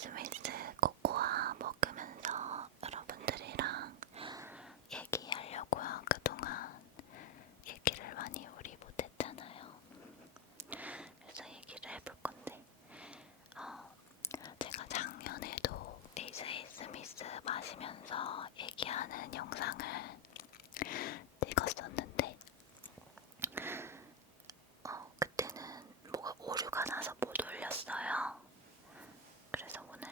스미스 코코아 먹으면서 여러분들이랑 얘기하려고요. 그동안 얘기를 많이 우리 못했잖아요. 그래서 얘기를 해볼 건데, 제가 작년에도 에이세이 스미스 마시면서 얘기하는 영상을 찍었었는데, 그때는 뭐가 오류가 나서 못 올렸어요. 그래서 오늘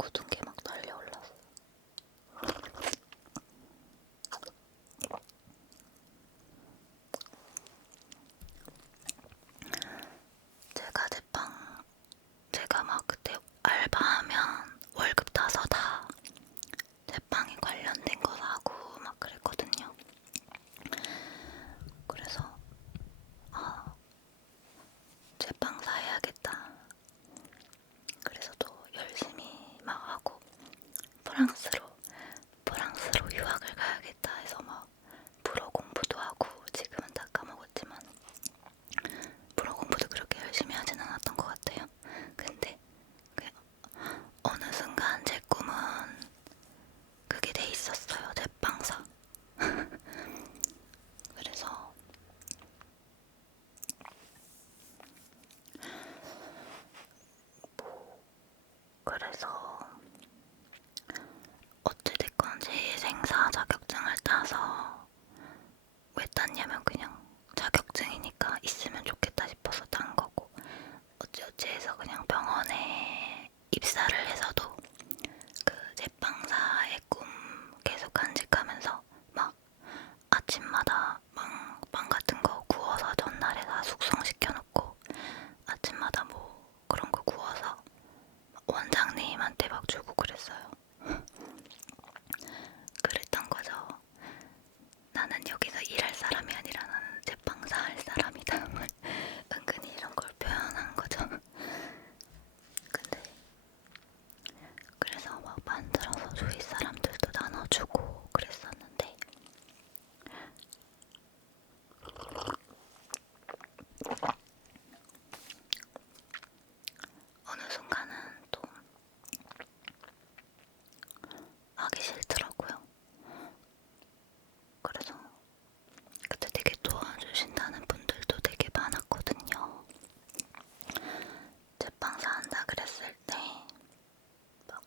굳은 게 막 날려올랐어. 제가 막 그때 알바하면 월급 따서 다 제빵에 관련된 거 사고 막 그랬거든요. 그래서 제빵 사야겠다. 그래서 또 열심히 막 하고 프랑스로 유학을 가야겠다 해서 막 불어 공부도 하고, 지금은 다 까먹었지만 불어 공부도 그렇게 열심히 하진 않았던 것 같아요. 근데 어느 순간 제 꿈은 그게 돼 있었어요. 제빵사. 그래서 그래서 어찌됐건 제 생사 자격증을 따서, 왜 땄냐면 그냥 자격증이니까 있으면 좋겠다 싶어서 딴 거고, 어찌어찌해서 그냥 병원에 입사를 해서도 그 제빵사의 꿈 계속 간직하면서 막 아침마다 빵 같은 거 구워서 전날에 다 숙성시켜놓고 아침마다 뭐 그런 거 구워서 원장님한테 막 주고 그랬어요. 그랬던 거죠. 나는 여기서 일할 사람이 아니라 나는 제빵사 할 사람이다. 은근히 이런 걸 표현한 거죠. 근데 그래서 막 만들어서 주위 사람들도 나눠주고 그랬었는데, 어느 순간은 또 하기 싫더라고요. 그래서 그때 되게 도와주신다는 분들도 되게 많았거든요. 제빵사 한다 그랬을 때 막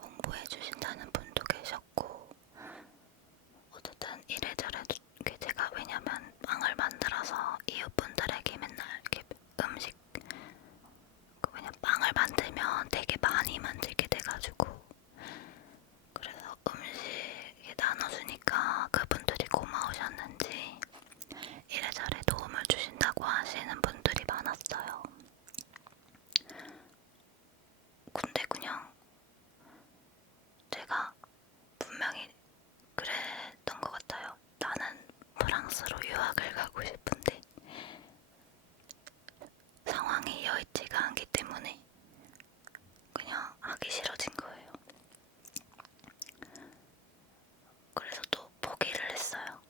홍보해주신다는 분도 계셨고, 어쨌든 이래저래 제가, 왜냐면 빵을 만들어서 이웃분들에게 맨날 이렇게 음식, 왜냐면 빵을 만들면 되게 많이 만들게 돼가지고, 그래서 음식 나눠주니까 그분들이 고마우셨는지 이래저래 도움을 주신다고 하시는 분들이 많았어요. 근데 그냥 제가 분명히 그랬던 것 같아요. 나는 프랑스로 유학을 가고 싶은데 상황이 여의치가 않기 때문에 그냥 하기 싫어진 거예요. 그래서 또 포기를 했어요.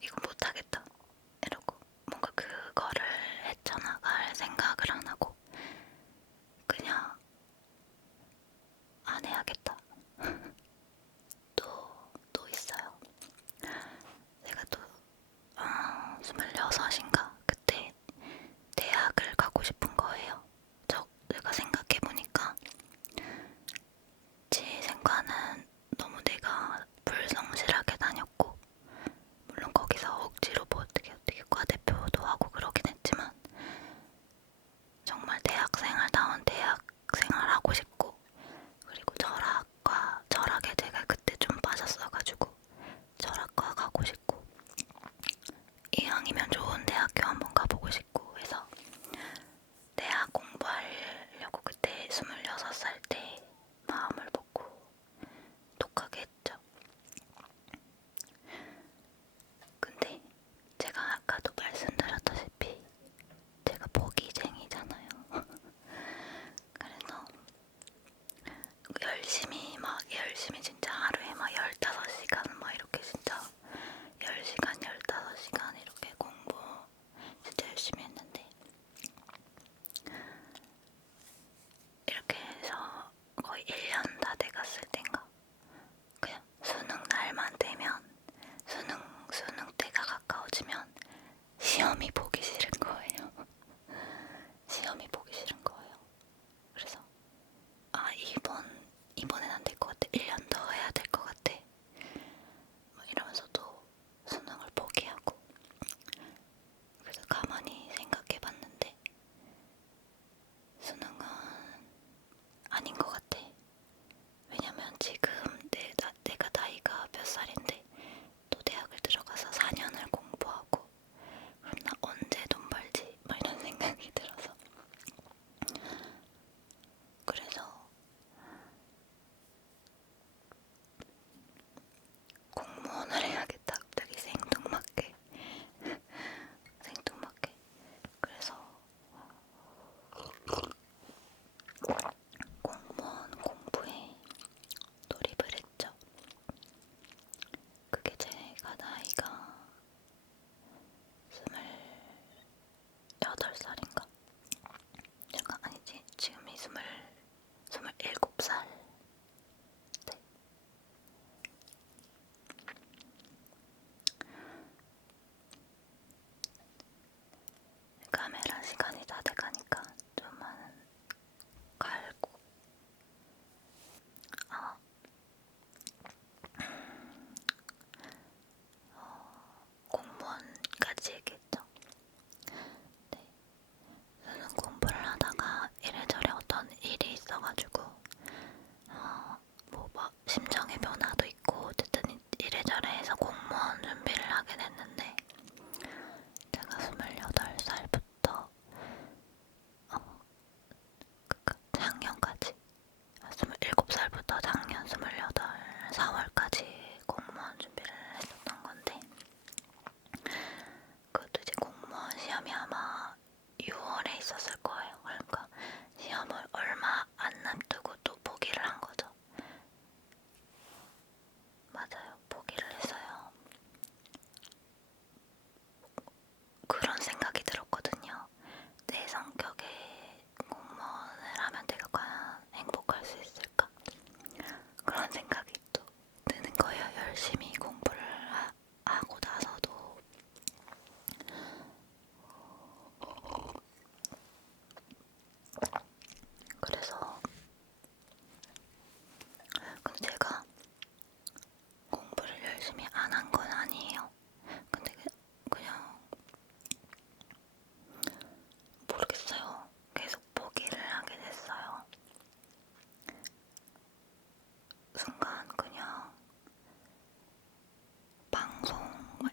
이거 못하겠다 이러고, 뭔가 그거를 헤쳐나갈 생각을 안 하고 그냥 안 해야겠다. 또 있어요. 제가 또 26인가 그때 대학을 가고 싶은 거예요. 제가 생각해보니까 지생과는 너무 내가 불성실하게 다녔고, 물론 거기서 억지로 뭐 어떻게 과대표도 하고 그러긴 했지만 정말 대학생활다운 대학생활 하고 싶고, 그리고 철학에 제가 그때 좀 빠졌어가지고 철학과 가고 싶고, 이왕이면 좋은 대학교 한번 가보고 싶고 해서 대학 공부하려고 그때 26살 때 마음을 먹고 독하게 했죠. 근데 제가 아까도 말씀드렸다시피 제가 포기쟁이잖아요. 그래서 열심히 진짜 하루에 막 15시간 막 이렇게 진짜 10시간, 15시간 이렇게 공부 진짜 열심히 했는데, 이렇게 해서 거의 1년 다 돼갔을 땐가 그냥 수능 날만 되면, 수능 때가 가까워지면 시험이 보기 싫은 거예요. 시험이 보기 싫은 거예요. 그래서 이번엔 안 될 것 같아. 1년 더 해야 될 것 같아. 뭐 이러면서 또 수능을 포기하고, 그래서 가만히 생각해봤는데 수능은 아닌 것 같아. 순간 그냥 방송,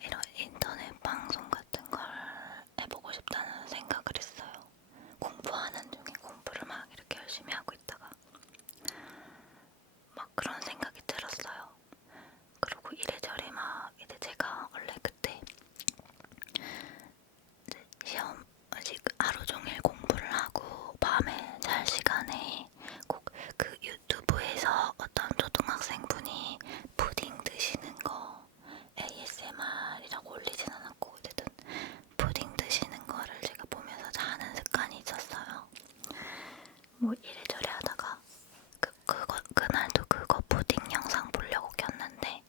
이런 인터넷 방송 같은 걸 해보고 싶다는 생각을 했어요. 공부하는 중에 공부를 막 이렇게 열심히 하고 있다가 막 그런 생각이 들었어요. 그리고 이래저래 막 이제 제가 원래 그때 시험 아직 하루 종일 공부를 하고 밤에 잘 시간에 꼭 그 유튜브에서 어떤 초등학생분이 푸딩 드시는 거 ASMR이라고 올리진 않았고 어쨌든 푸딩 드시는 거를 제가 보면서 자는 습관이 있었어요. 뭐 이래저래 하다가 그날도 그거 푸딩 영상 보려고 켰는데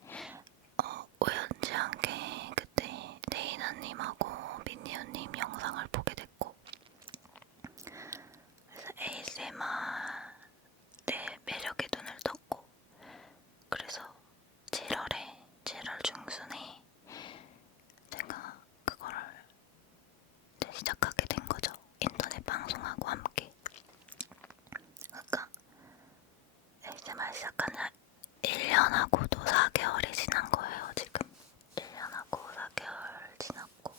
우연치 않게 그때 레이나님하고 민니언님 영상을 보게 됐고 그래서 ASMR의 매력에 눈을 떴고 그래서 7월 중순에 제가 그거를 이제 시작하게 된 거죠. 인터넷 방송하고 함께. 그러니까 ASMR 시작한 지 1년하고도 4개월이 지난 거예요, 지금. 1년하고 4개월 지났고.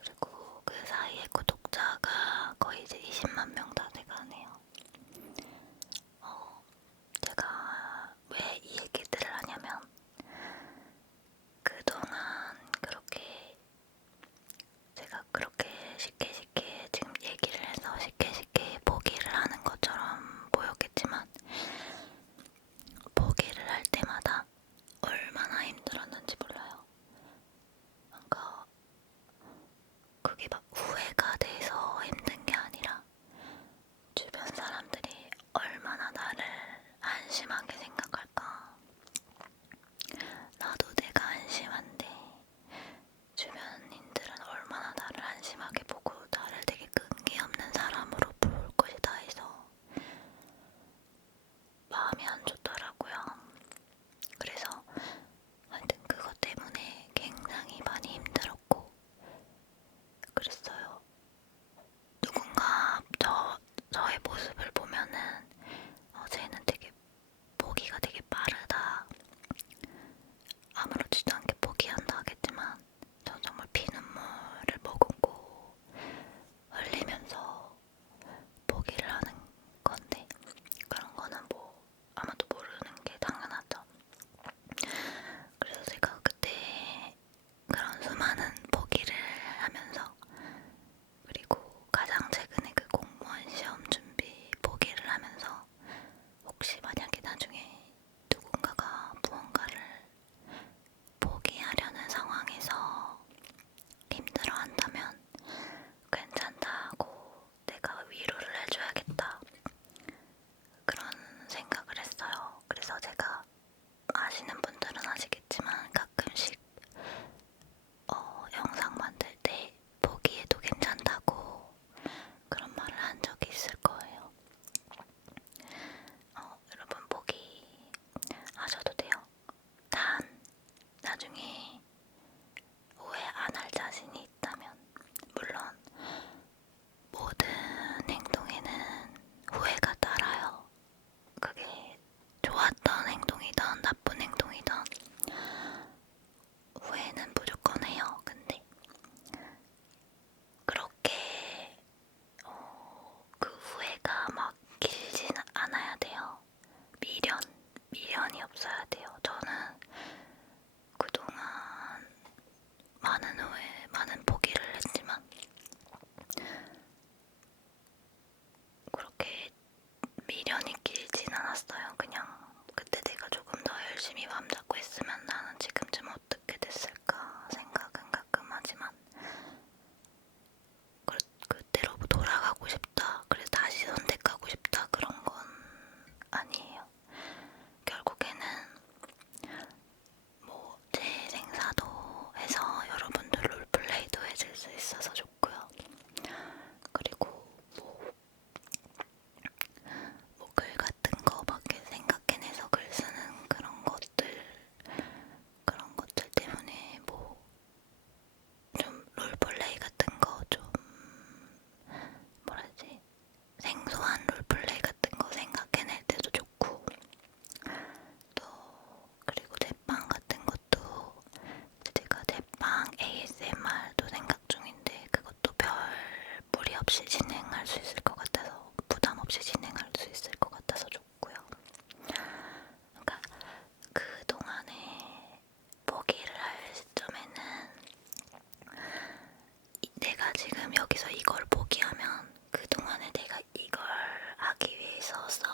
그리고 그 사이에 구독자가 거의 이제 20만 명 다 돼가네요. 제가 왜 이 얘기들을 하냐면, 그동안 그렇게 제가 그렇게 쉽게 지금 얘기를 해서 쉽게 포기를 하는 것처럼 보였겠지만 포기를 할 때마다 얼마나 힘들었는지 몰라요. 그러니까 그게 막 후회가 돼서 힘든 게 아니라 주변 사람들이 얼마나 나를 한심하게 생각할까. 나도 내가 한심한데 주변인들은 얼마나 나를 한심하게 보고 나를 되게 끈기 없는 사람으로 볼 것이다 해서 마음이 안 좋더라고요. 그래서 하여튼 그것 때문에 굉장히 많이 힘들었고 그랬어요. 누군가 저의 모습을 보면은 쟤는 되게 포기가 되게 빠르다, 아무렇지도 않게 포기한다 하겠지만 전 정말 피눈물을 머금고 흘리면서 포기를 하는 건데 그런 거는 뭐 아마도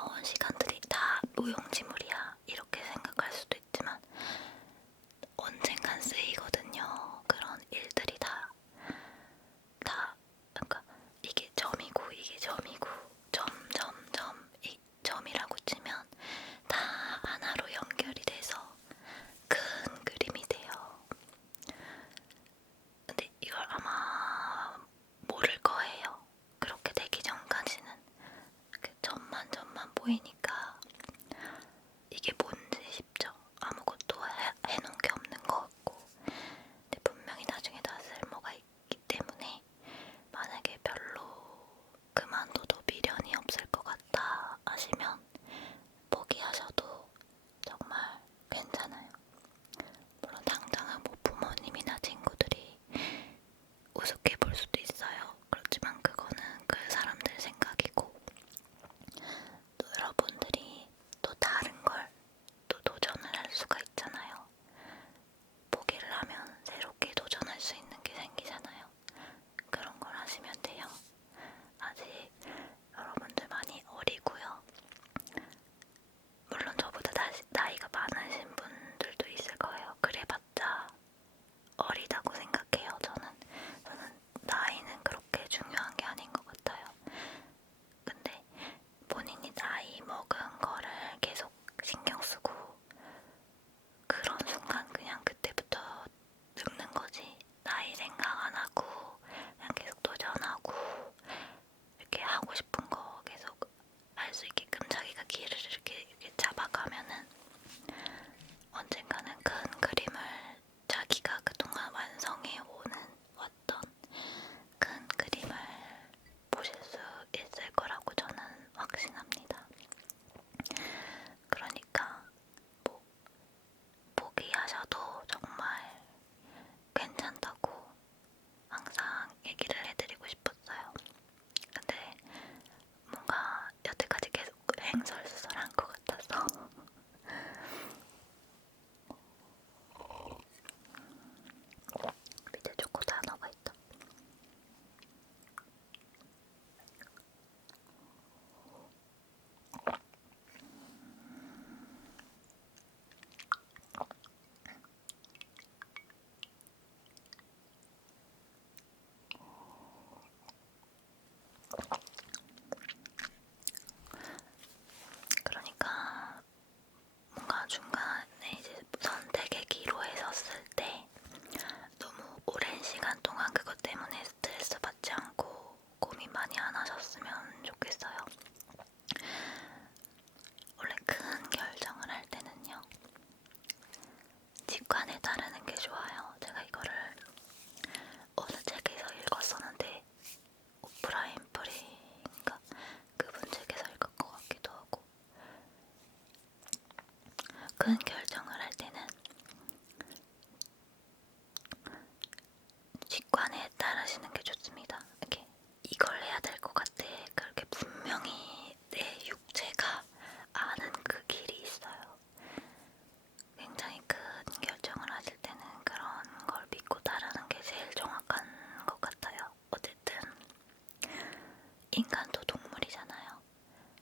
올라온 시간들이 다 무용지물이야 이렇게 생각할 수도 있지만 언젠간 쓰이거든요. 그런 일들이 다 그러니까 이게 점이고 이게 점이고 이 점이라고 치면 다 하나로 연결이 돼서 큰 그림이 돼요. 근데 이걸 아마 모를 거예요. 그렇게 되기 전까지는 그 점만 보이니까 이게 뭔지 싶죠? 아무것도 해놓은 게 없는 것 같고 근데 분명히 나중에 다 쓸모가 있기 때문에 만약에 별로 그만둬도 미련이 없을 것 같다 하시면 포기하셔도 정말 괜찮아요. 물론 당장은 뭐 부모님이나 친구들이 우습게 볼 수도 있어요. 그렇지만 그거는 그 사람들 생각이고 또 여러분들이 또 다른 걸 또 도전을 할 수가 있잖아요. 포기를 하면 새롭게 도전할 수 있는 게 생기잖아요. 그런 걸 하시면 돼요. 아직 여러분들 많이 어리고요. 물론 저보다 나이가 많으신 분들도 있을 거예요. 그래봤자 어리다고 생각해요. 저는 나이는 그렇게 중요한 게 아닌 것 같아요. 근데 본인이 나이 먹은 거를 계속 신경 쓰고 그런 순간 그냥 그때부터 늙는 거지. 나이 생각 안 하고 그냥 계속 도전하고 이렇게 하고 싶은 거 계속 할 수 있게끔 자기가 길을 이렇게 잡아가면은 언젠가는 큰 그림을 자기가 그동안 완성해 왔던 큰 그림을 보실 수 있을 거라고 저는 확신합니다. 그러니까 뭐 포기하셔도 정말 괜찮다고 항상 얘기를 해드리고 싶었어요. 근데 뭔가 여태까지 계속 횡설수설한 것 같아서 밑에 초코 다 녹아 있다. 그러니까 뭔가 중간에 이제 선택의 기로에 섰을 때 너무 오랜 시간 동안 그것 때문에 스트레스 받지 않고 고민 많이 안 하셨으면 좋겠어요. 원래 큰 결정을 할 때는요, 직관에 따르는 게 좋아요. 제가 이거를 어느 책에서 읽었었는데 오프라 윈프리인가 그분 책에서 읽은 것 같기도 하고 큰 결정을 할 때는 직관에 따르시는 게 좋습니다. 이렇게 이걸 해야 될 것 같아. 그렇게 분명히 내 육체가 아는 그 길이 있어요. 굉장히 큰 결정을 하실 때는 그런 걸 믿고 따르는 게 제일 정확한 것 같아요. 어쨌든 인간도 동물이잖아요.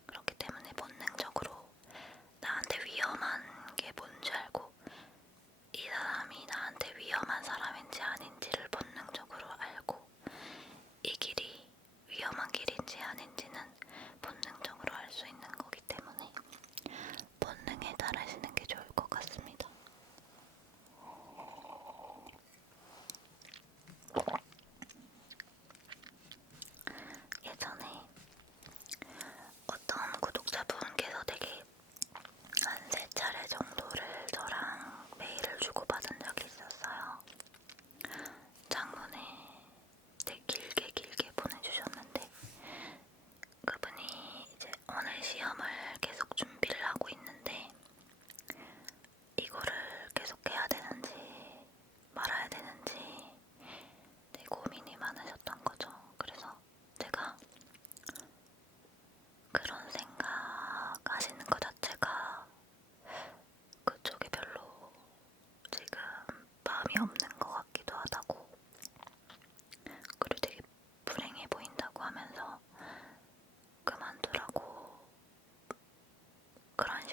그렇기 때문에 본능적으로 나한테 위험한 게 뭔지 알고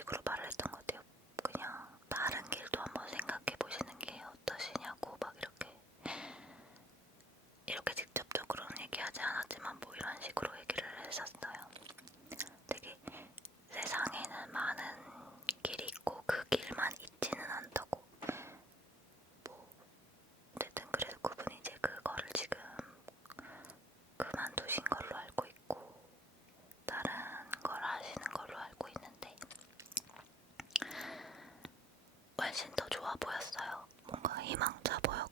식으로 말을 했던 것 같아요. 그냥 다른 길도 한번 생각해 보시는 게 어떠시냐고 막 이렇게 직접적으로는 얘기하지 않았지만 뭐 이런 식으로 얘기를 했었어요. 되게 세상에는 많은 길이 있고 그 길만 있지는 않다고. 뭐 어쨌든 그래서 그분이 이제 그거를 지금 그만두신 걸로 알고 있고 다른 걸 하시는 걸로 알고 있는데 훨씬 더 좋아 보였어요. 뭔가 희망차 보였고